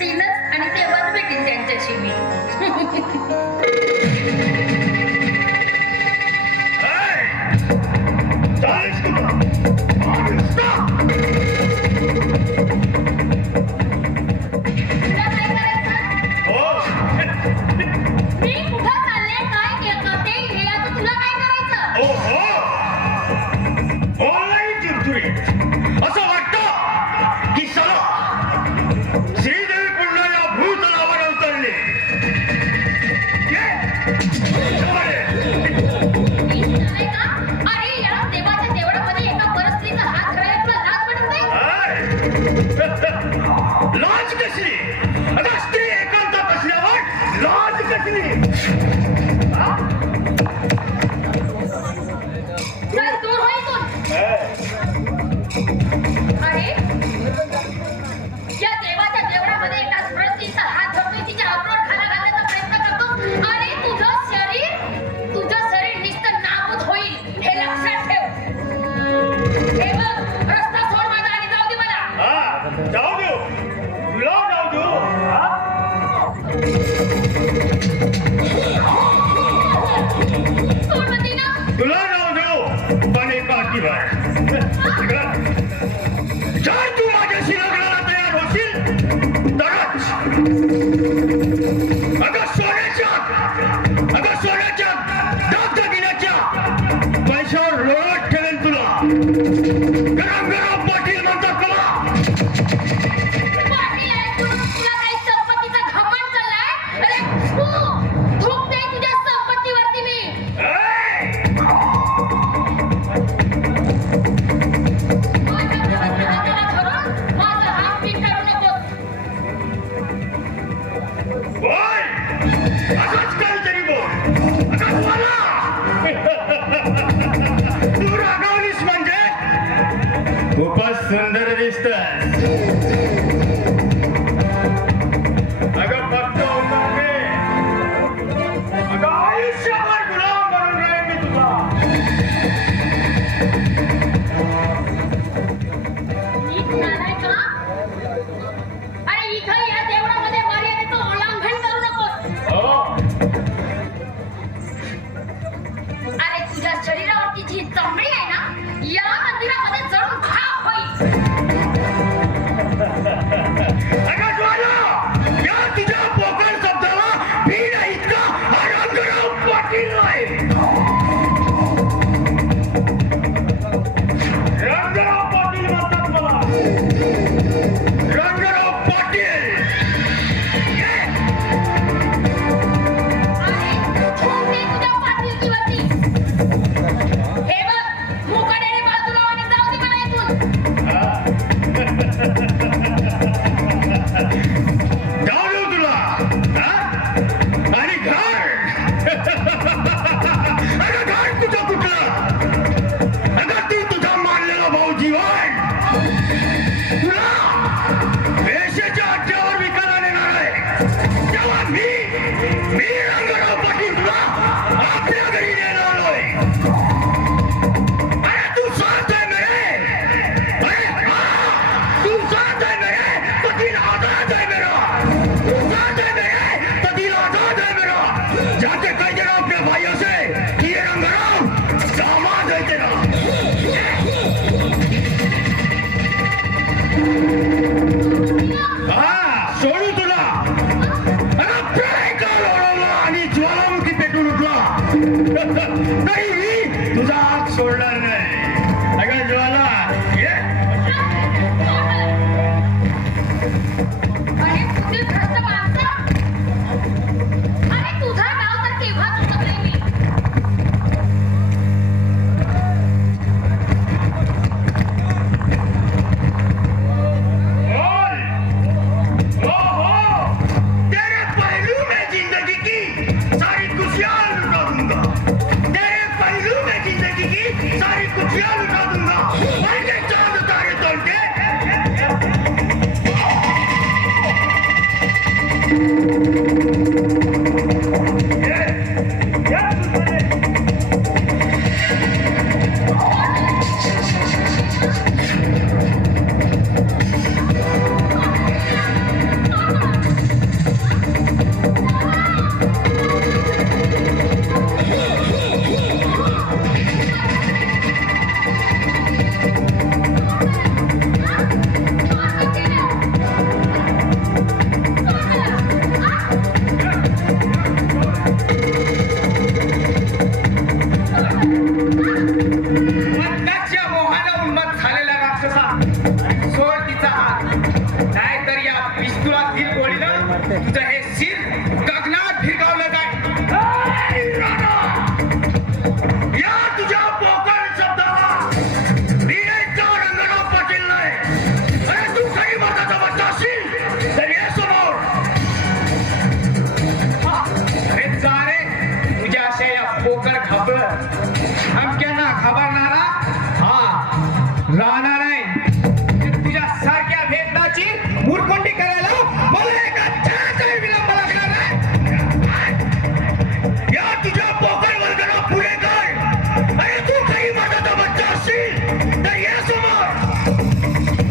असतीलच आणि तेव्हाच भेटेन त्यांच्याशी मी. दुलार राव जाओ बने बाकी भाई thank you नाही तुझा आग सोडणार नाही. yarın. राक्षसा सोड तिचा हात. नाहीतर या पिस्तुला गोळीनं तुझं हे सिर